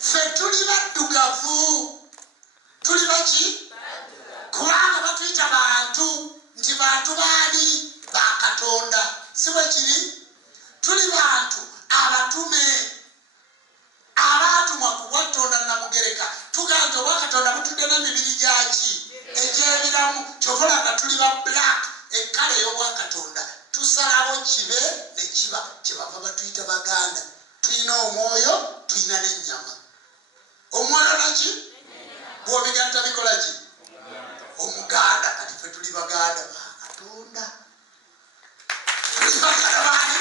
Ffe tuli baddugavu. Tuli baki? Kubanga batuyita bantu nti bantu baani ba Katonda. Si bwe kiri? Tuli bantu abatume abatumwa ku Katonda Namugereka. Tugamba obwa Katonda butudde n'emibiri gyaki egy'ebiramu. Kyokola nga tuli ba black ekkala ey'obwa Katonda. Tusalawo kibe ne kiba kyebava batuyita Baganda. Tulina omwoyo, tulina n'ennyama. Omwoyo naki? Bw'obigatta bikola ki? Omuganda. Kati ffe tuli Baganda ba Katonda. Tuli Baganda baani?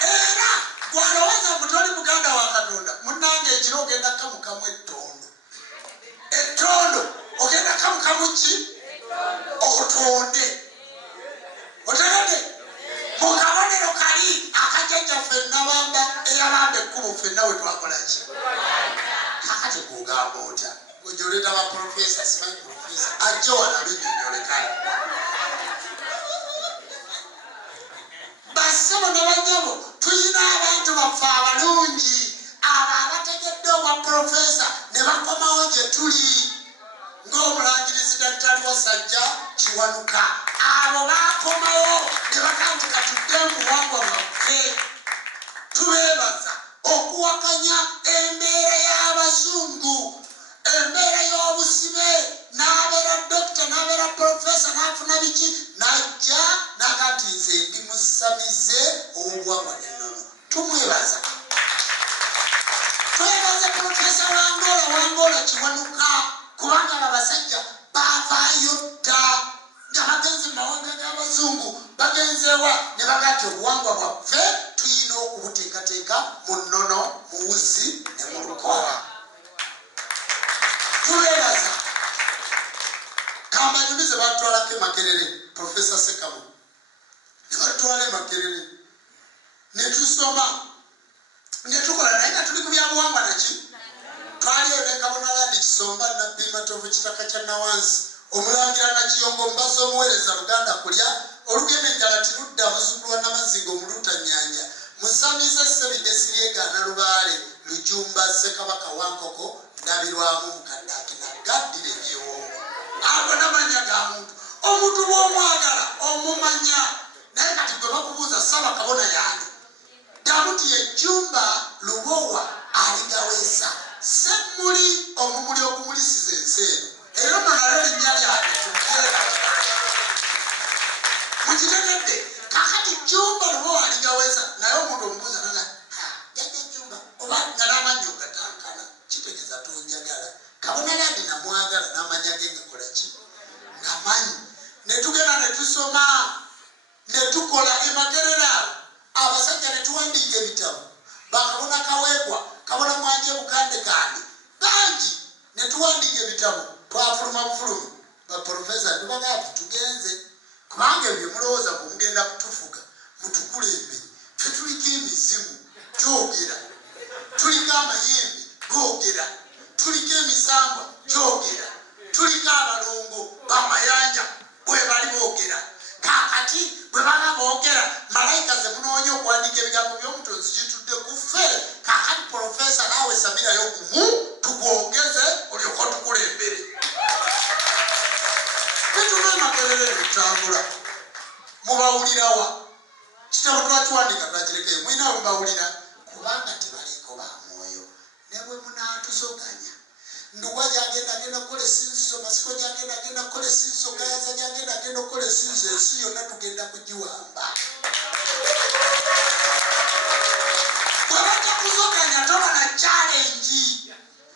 Era gw'alowooza mbu toli Muganda wa Katonda, munnange ekiro ogenda kamukamu ettondo. Ettondo ogenda kamukamu ki? Otonde. Otegedde? Mu kabonero kali akajjajja ffenna bamba eyabamba ekkubo ffenna we twakola ki? Kakati kugamba otya? Ojoleta ba profesa simanyi profesa ajja wala binyonyolekala. Bassebo ne banyabo tulina abantu baffe abalungi abo abategedde obwa profesa ne bakomawo gye tuli ng'omulangirizi Daktari Wasajja Kiwanuka. Abo bakomawo ne bakantuka tudde mu buwangwa bwaffe. Tubeebaza okuwakanya embeera y'Abazungu, embeera y'obusibe, n'abeera dokita n'abeera profesa n'afuna biki n'ajja n'akati nze ndi musamize obuwangwa n'ennono. Tumwebaza. Twebaze profesa Wangola Kiwanuka kubanga abasajja baavaayo dda nga bagenze mu mawanga g'Abazungu bagenzeewa ne bagati obuwangwa bwaffe tulina okubuteekateeka mu nnono, mu wuzi ne mu lukoba. Tubeebaza. Kambanyumize batwalako e Makerere, Profesa Sekamu. Ne batwala e Makerere. Ne tusoma. Ne tukola naye nga tuli ku byabuwangwa naki? Twaliyo ne Kabonalandi Kisomba Nabbi Matovu Kitaka kya Nawansi. Omulangira Nakiyongo Mbazo omuweereza Luganda kulya. Olugenda enjala tirudda muzzukulu wa Namazingo Omuluuta Nnyanja. Musamize Ssebide Siryegaana Lubaale Lujumba Ssekabaka Wankoko Ndabirwamu Mukaddaaki Nagaddire Ebyewongo. Ago n'amannya ga muntu. Omuntu bw'omwagala omumanya. Naye kati gwe bakubuuza Ssaabakabona yaani. Damuti Ejjumba Lubowa aligaweesa. Semmuli omumuli ogumulisiza ensi eno. Era nno nalyo linnya lyange tubyera. Mukitegedde? Kakati Jjumba Lubowa aligaweesa. Naye omuntu omubuuza naga jjajja Jjumba oba nga n'amannya ogatankana kitegeeza tonjagala. Kabonalandi namwagala n'amanya ge ngakola ki? Ngamanyi. Ne tugenda ne tusoma ne tukola e Makerere awo. Abasajja ne tuwandiika ebitabo. Bakabona Kaweegwa, Kabona Mwanje Bukandekande bangi ne tuwandiika ebitabo. Twafuluma bufulumi baprofesa tubagamba tugenze kubanga ebyo mulowooza mugenda kutufuga mutukulembe. Ffe tuliko emizimu gyogera, tuliko amayembe googera, tuliko emisambwa gyogera, tuliko abalongo bamayanja bwe bali boogera. Kakati bwe baba boogera malayika ze munoonya okuwandiika ebigambo by'omutonzi gitudde ku ffe. Kakati profesa naawe sabirayo gumu tugwogeze olyoka otukulembere. Tetuve Makerere tutambula. Mubawulirawa? Kitabo twakiwandiika twakireke mwina mubawulira kubanga tebaliiko ba mwoyo. Ne bwe munaatuzoganya nduwa gyagenda kukola esinzizo, masiko gyagenda kukola esinzizo, gayaza gyagenda kukola esinzizo, ensi yonna tugenda kugiwamba.